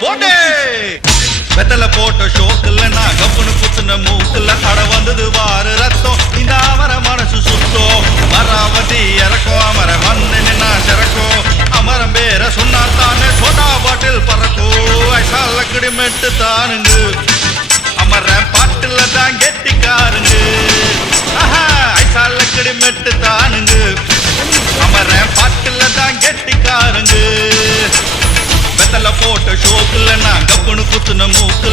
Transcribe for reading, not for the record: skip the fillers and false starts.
போட்டே வெத்தல போட்ட ஷோக்குல நான் கப்புனு குத்துன மூக்குல அட வந்தது வாரு ரத்தம் இந்த அமர மனசு சுத்தம் மராவதி இறக்கும் அமர வந்து நின்னா சிறக்கும் அமரம் பேர சொன்னா தானே சோடா பாட்டில் பறக்கும் ஐசா லக்கடி மெட்டு தானுங்க அமர பாட்டுல தான் கெட்டிக்காருங்க ஐசா லக்கடி மெட்டு தானுங்க அமர பாட்டுல தான் கெட்டிக்காருங்க வெத்தல போட்ட ஷோக்குல நான் கப்புனு குத்துன மூக்குல